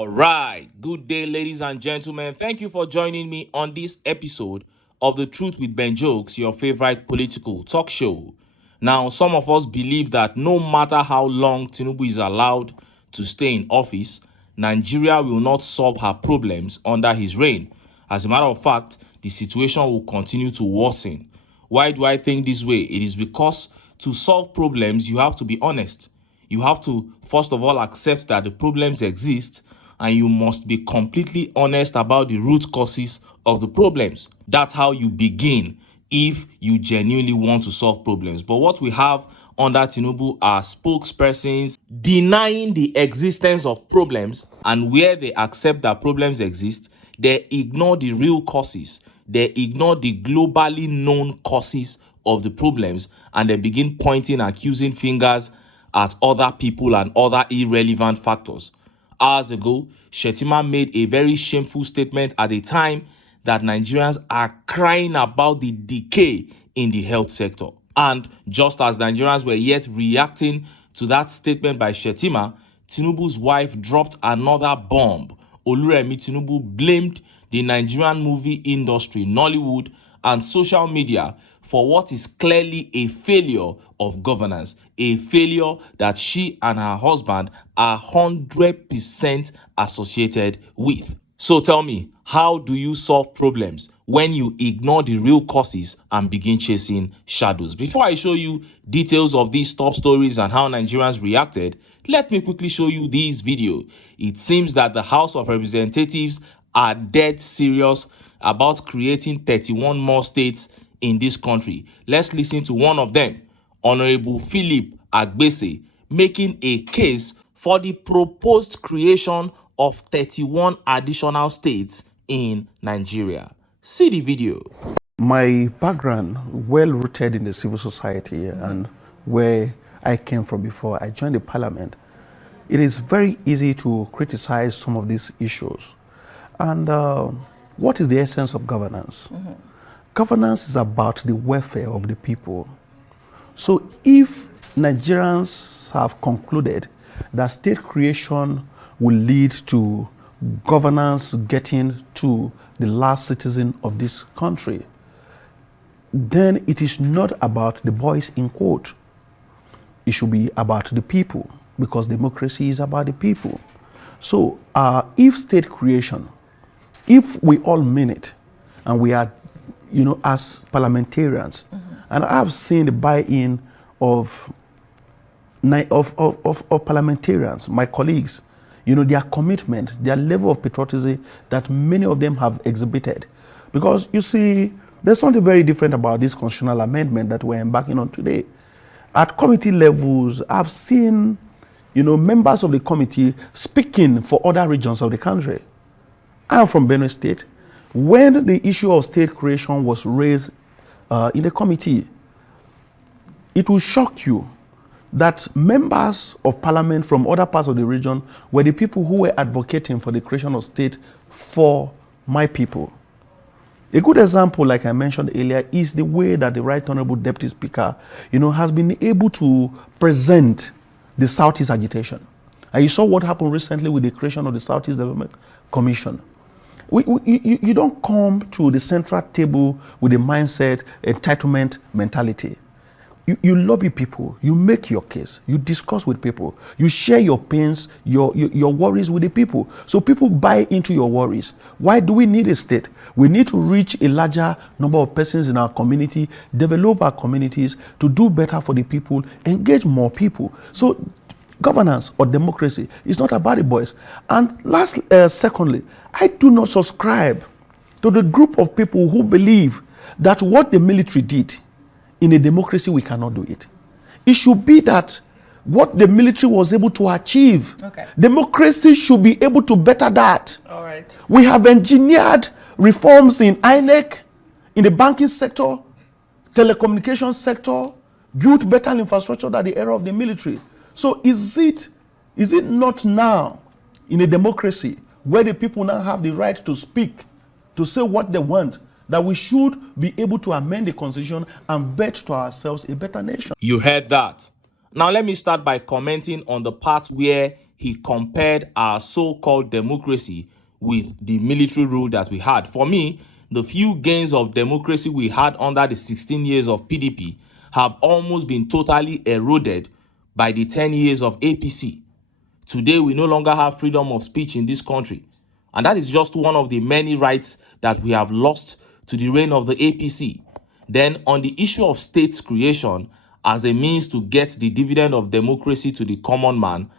All right. Good day, ladies and gentlemen. Thank you for joining me on this episode of The Truth with Ben Jokes, your favorite political talk show. Now, some of us believe that no matter how long Tinubu is allowed to stay in office, Nigeria will not solve her problems under his reign. As a matter of fact, the situation will continue to worsen. Why do I think this way? It is because to solve problems, you have to be honest. You have to, first of all, accept that the problems exist, and you must be completely honest about the root causes of the problems. That's how you begin if you genuinely want to solve problems. But what we have under Tinubu are spokespersons denying the existence of problems, and where they accept that problems exist, they ignore the real causes. They ignore the globally known causes of the problems, and they begin pointing accusing fingers at other people and other irrelevant factors. Hours ago, Shettima made a very shameful statement at a time that Nigerians are crying about the decay in the health sector. And just as Nigerians were yet reacting to that statement by Shettima, Tinubu's wife dropped another bomb. REMI Tinubu blamed the Nigerian movie industry, Nollywood, and social media for what is clearly a failure of governance, a failure that she and her husband are 100% associated with. So tell me, how do you solve problems when you ignore the real causes and begin chasing shadows? Before I show you details of these top stories and how Nigerians reacted, let me quickly show you this video. It seems that the House of Representatives are dead serious about creating 31 more states in this country. Let's listen to one of them, Honorable Philip Agbese, making a case for the proposed creation of 31 additional states in Nigeria. See the video. My background, well rooted in the civil society and where I came from before I joined the parliament, it is very easy to criticize some of these issues. And what is the essence of governance? Governance is about the welfare of the people. So if Nigerians have concluded that state creation will lead to governance getting to the last citizen of this country, then it is not about the boys in quote. It should be about the people, because democracy is about the people. So if state creation, if we all mean it, and we are, as parliamentarians, and I've seen the buy-in of parliamentarians, my colleagues, their commitment, their level of patriotism that many of them have exhibited. Because you see, there's something very different about this constitutional amendment that we're embarking on today. At committee levels, I've seen, members of the committee speaking for other regions of the country. I'm from Benue State. When the issue of state creation was raised in the committee, it will shock you that members of parliament from other parts of the region were the people who were advocating for the creation of state for my people. A good example, like I mentioned earlier, is the way that the Right Honorable Deputy Speaker, has been able to present the Southeast agitation. And you saw what happened recently with the creation of the Southeast Development Commission. You don't come to the central table with a mindset, entitlement mentality. You lobby people, you make your case, you discuss with people, you share your pains, your worries with the people. So people buy into your worries. Why do we need a state? We need to reach a larger number of persons in our community, develop our communities to do better for the people, engage more people. So governance or democracy is not about the boys. And secondly, I do not subscribe to the group of people who believe that what the military did in a democracy, we cannot do it. It should be that what the military was able to achieve, democracy should be able to better that. All right. We have engineered reforms in INEC, in the banking sector, telecommunications sector, built better infrastructure than the era of the military. So is it not now in a democracy where the people now have the right to speak, to say what they want, that we should be able to amend the constitution and bet to ourselves a better nation? You heard that. Now let me start by commenting on the part where he compared our so-called democracy with the military rule that we had. For me, the few gains of democracy we had under the 16 years of PDP have almost been totally eroded by the 10 years of APC. Today, we no longer have freedom of speech in this country. And that is just one of the many rights that we have lost to the reign of the APC. Then, on the issue of states creation as a means to get the dividend of democracy to the common man,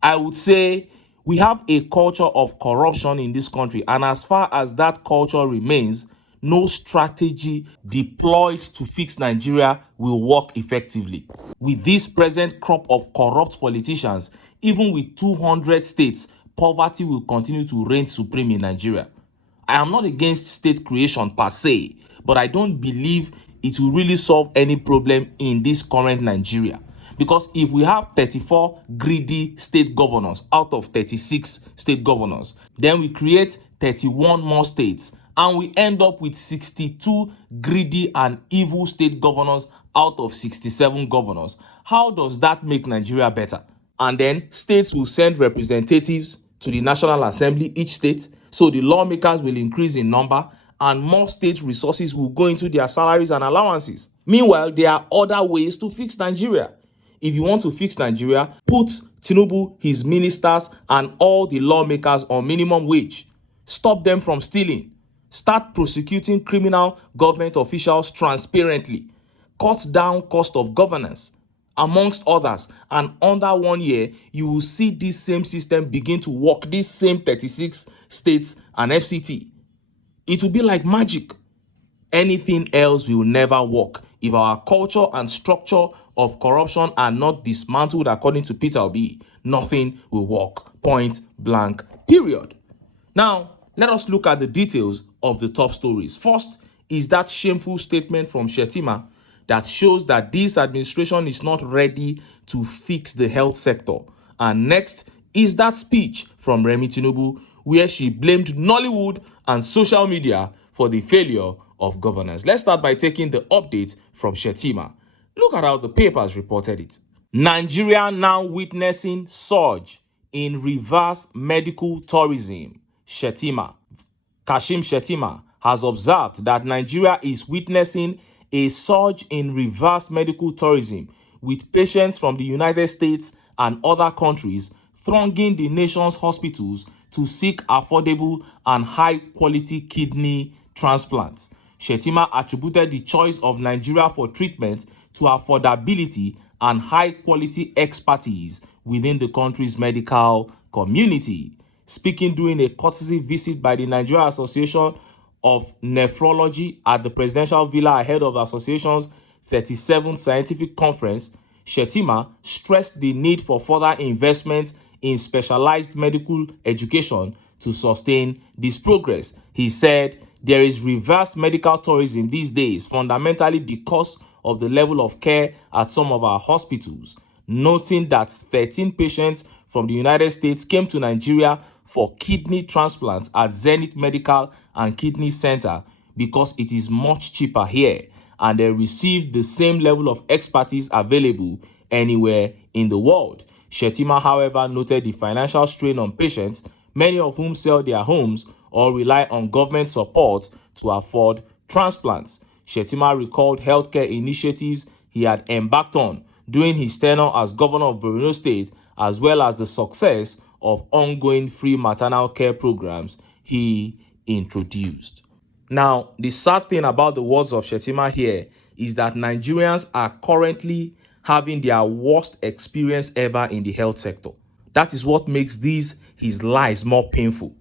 I would say we have a culture of corruption in this country. And as far as that culture remains, no strategy deployed to fix Nigeria will work effectively. With this present crop of corrupt politicians, even with 200 states, poverty will continue to reign supreme in Nigeria. I am not against state creation per se, but I don't believe it will really solve any problem in this current Nigeria. Because if we have 34 greedy state governors out of 36 state governors, then we create 31 more states and we end up with 62 greedy and evil state governors out of 67 governors. How does that make Nigeria better? And then states will send representatives to the National Assembly, each state, so the lawmakers will increase in number and more state resources will go into their salaries and allowances. Meanwhile, there are other ways to fix Nigeria. If you want to fix Nigeria, put Tinubu, his ministers, and all the lawmakers on minimum wage. Stop them from stealing. Start prosecuting criminal government officials transparently. Cut down cost of governance, amongst others. And under 1 year, you will see this same system begin to work, these same 36 states and FCT. It will be like magic. Anything else will never work if our culture and structure of corruption are not dismantled according to Peter Obi. Nothing will work. Point blank, period. Now, let us look at the details of the top stories. First is that shameful statement from Shettima that shows that this administration is not ready to fix the health sector. And next is that speech from REMI Tinubu where she blamed Nollywood and social media for the failure of governance. Let's start by taking the update from Shettima. Look at how the papers reported it. Nigeria now witnessing surge in reverse medical tourism. Shettima. Kashim Shettima has observed that Nigeria is witnessing a surge in reverse medical tourism, with patients from the United States and other countries thronging the nation's hospitals to seek affordable and high-quality kidney transplants. Shettima attributed the choice of Nigeria for treatment to affordability and high-quality expertise within the country's medical community. Speaking during a courtesy visit by the Nigeria Association of Nephrology at the Presidential Villa ahead of the association's 37th scientific conference, Shettima stressed the need for further investment in specialized medical education to sustain this progress. He said, there is reverse medical tourism these days, fundamentally because of the level of care at some of our hospitals, noting that 13 patients from the United States came to Nigeria for kidney transplants at Zenith Medical and Kidney Center because it is much cheaper here, and they received the same level of expertise available anywhere in the world. Shettima, however, noted the financial strain on patients, many of whom sell their homes or rely on government support to afford transplants. Shettima recalled healthcare initiatives he had embarked on during his tenure as governor of Borno State, as well as the success of ongoing free maternal care programs he introduced. Now, the sad thing about the words of Shettima here is that Nigerians are currently having their worst experience ever in the health sector. That is what makes his lies more painful.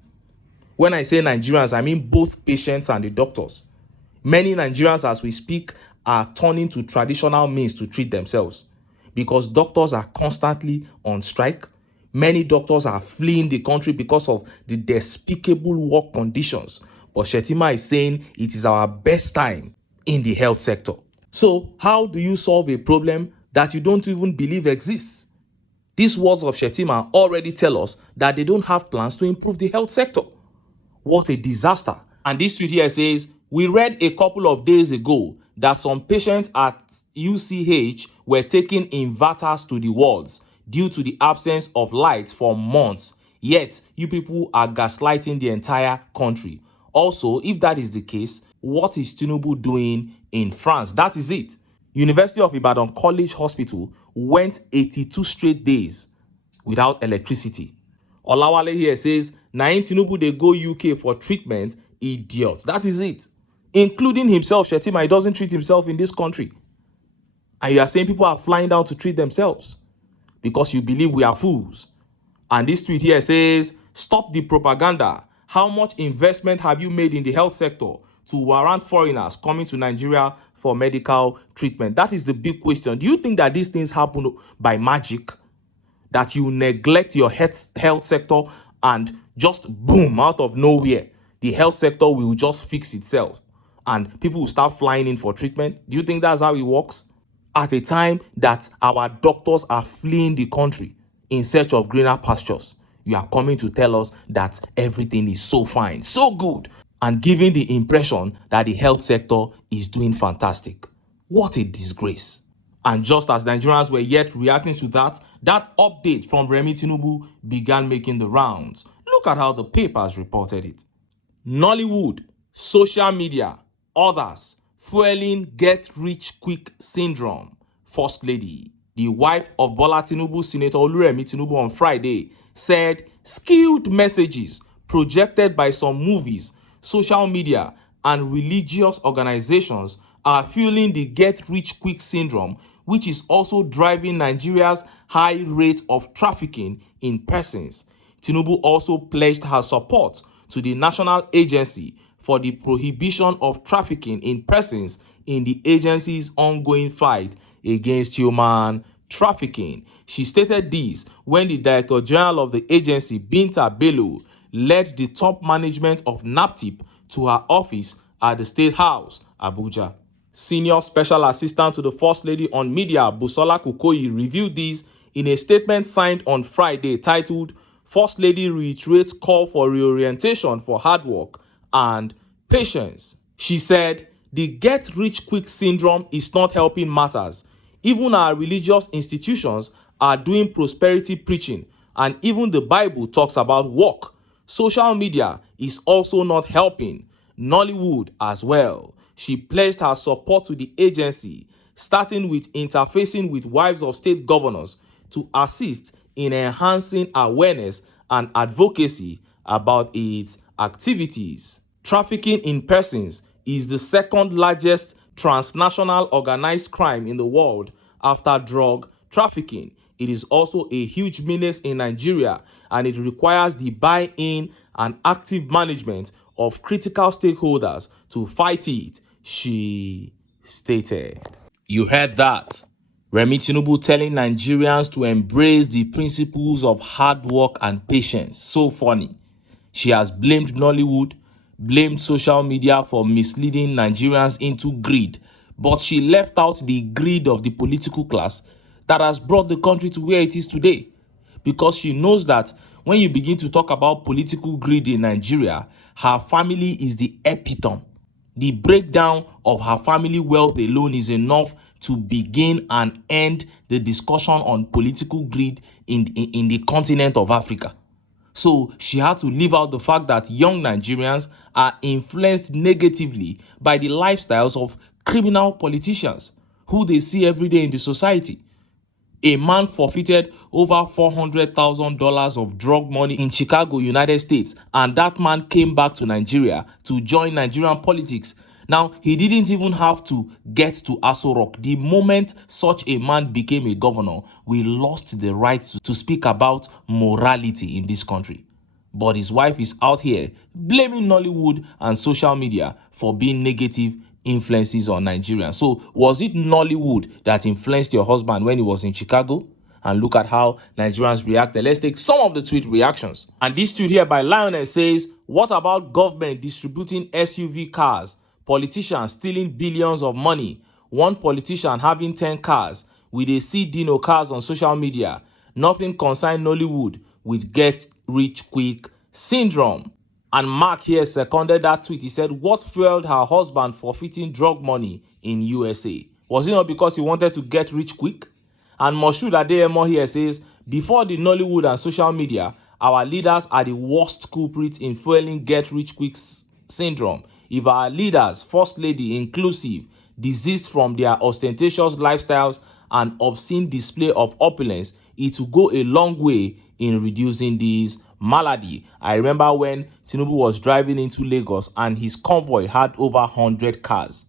When I say Nigerians, I mean both patients and the doctors. Many Nigerians, as we speak, are turning to traditional means to treat themselves because doctors are constantly on strike. Many doctors are fleeing the country because of the despicable work conditions. But Shettima is saying it is our best time in the health sector. So how do you solve a problem that you don't even believe exists? These words of Shettima already tell us that they don't have plans to improve the health sector. What a disaster. And this tweet here says, we read a couple of days ago that some patients at UCH were taking inverters to the wards. due to the absence of light for months. Yet, you people are gaslighting the entire country. Also, if that is the case, what is Tinubu doing in France? That is it. University of Ibadan College Hospital went 82 straight days without electricity. Olawale here says, Naim Tinubu they go UK for treatment, idiot. That is it. Including himself, Shetima, he doesn't treat himself in this country. And you are saying people are flying down to treat themselves because you believe we are fools. And this tweet here says, stop the propaganda. How much investment have you made in the health sector to warrant foreigners coming to Nigeria for medical treatment? That is the big question. Do you think that these things happen by magic? That you neglect your health sector and just boom, out of nowhere, the health sector will just fix itself and people will start flying in for treatment? Do you think that's how it works? At a time that our doctors are fleeing the country in search of greener pastures, you are coming to tell us that everything is so fine, so good, and giving the impression that the health sector is doing fantastic. What a disgrace. And just as Nigerians were yet reacting to that, that update from REMI Tinubu began making the rounds. Look at how the papers reported it. Nollywood, social media, others fueling get-rich-quick syndrome. First Lady, the wife of Bola Tinubu, Senator Oluremi Tinubu on Friday, said skewed messages projected by some movies, social media, and religious organizations are fueling the get-rich-quick syndrome, which is also driving Nigeria's high rate of trafficking in persons. Tinubu also pledged her support to the National Agency for the Prohibition of Trafficking in Persons in the agency's ongoing fight against human trafficking. She stated this when the Director General of the agency, Binta Bello, led the top management of NAPTIP to her office at the State House, Abuja. Senior Special Assistant to the First Lady on Media, Busola Kukoyi, revealed this in a statement signed on Friday titled, First Lady reiterates call for reorientation for hard work and patience. She said, the get-rich-quick syndrome is not helping matters. Even our religious institutions are doing prosperity preaching, and even the Bible talks about work. Social media is also not helping. Nollywood as well. She pledged her support to the agency, starting with interfacing with wives of state governors to assist in enhancing awareness and advocacy about its activities. Trafficking in persons is the second largest transnational organized crime in the world after drug trafficking. It is also a huge menace in Nigeria, and it requires the buy-in and active management of critical stakeholders to fight it, she stated. You heard that. Remi Tinubu telling Nigerians to embrace the principles of hard work and patience. So funny. She has blamed Nollywood, blamed social media for misleading Nigerians into greed, but she left out the greed of the political class that has brought the country to where it is today. Because she knows that when you begin to talk about political greed in Nigeria, her family is the epitome. The breakdown of her family wealth alone is enough to begin and end the discussion on political greed in the continent of Africa. So she had to leave out the fact that young Nigerians are influenced negatively by the lifestyles of criminal politicians who they see every day in the society. A man forfeited over $400,000 of drug money in Chicago, United States, and that man came back to Nigeria to join Nigerian politics. Now, he didn't even have to get to Aso Rock. The moment such a man became a governor, we lost the right to speak about morality in this country. But his wife is out here blaming Nollywood and social media for being negative influences on Nigerians. So was it Nollywood that influenced your husband when he was in Chicago? And look at how Nigerians reacted. Let's take some of the tweet reactions. And this tweet here by Lionel says, what about government distributing SUV cars? Politicians stealing billions of money. One politician having 10 cars. We dey see Dino cars on social media. Nothing concern Nollywood with get rich quick syndrome. And Mark here seconded that tweet. He said, what fueled her husband forfeiting drug money in USA? Was it not because he wanted to get rich quick? And Moshood Adeyemo here says, Before the Nollywood and social media, our leaders are the worst culprits in fueling get-rich-quick syndrome. If our leaders, First Lady inclusive, desist from their ostentatious lifestyles and obscene display of opulence, it will go a long way in reducing this malady. I remember when Tinubu was driving into Lagos and his convoy had over 100 cars.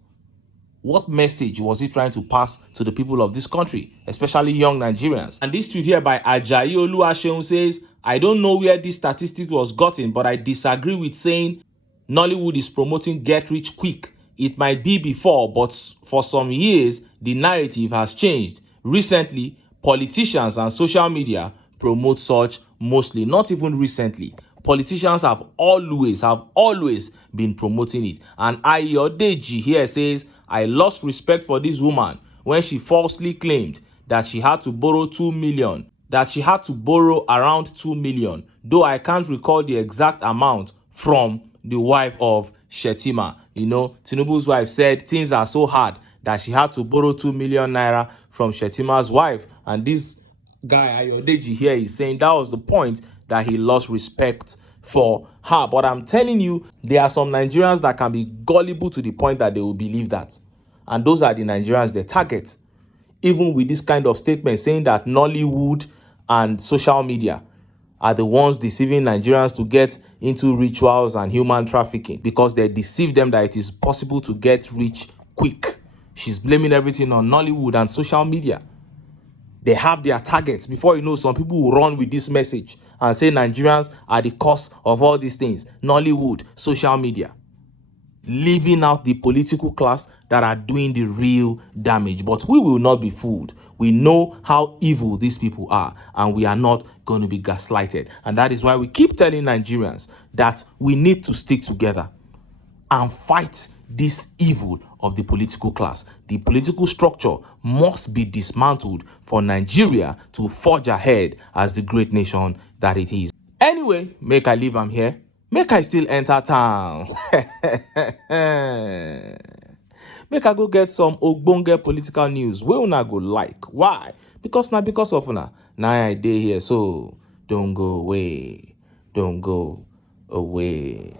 What message was he trying to pass to the people of this country, especially young Nigerians? And this tweet here by Ajayi Oluwaseun says, I don't know where this statistic was gotten, but I disagree with saying Nollywood is promoting get rich quick. It might be before, but for some years, the narrative has changed. Recently, politicians and social media promote such mostly, not even recently. Politicians have always been promoting it. And Ayodeji here says, I lost respect for this woman when she falsely claimed that she had to borrow 2 million, that she had to borrow around 2 million, though I can't recall the exact amount, from the wife of Shetima. You know, Tinubu's wife said things are so hard that she had to borrow 2 million naira from Shetima's wife. And this guy Ayodeji here is saying that was the point that he lost respect for her. But I'm telling you, there are some Nigerians that can be gullible to the point that they will believe that. And those are the Nigerians they target. Even with this kind of statement saying that Nollywood and social media are the ones deceiving Nigerians to get into rituals and human trafficking because they deceive them that it is possible to get rich quick. She's blaming everything on Nollywood and social media. They have their targets. Before you know, some people will run with this message and say Nigerians are the cause of all these things. Nollywood, social media, leaving out the political class that are doing the real damage. But we will not be fooled. We know how evil these people are, and we are not going to be gaslighted. And that is why we keep telling Nigerians that we need to stick together and fight this evil of the political class. The political structure must be dismantled for Nigeria to forge ahead as the great nation that it is. Anyway, make I leave am here. Make I still enter town. Make I go get some ogbonge political news wey una go like. Why? Because na because of una na I dey here. So don't go away. Don't go away.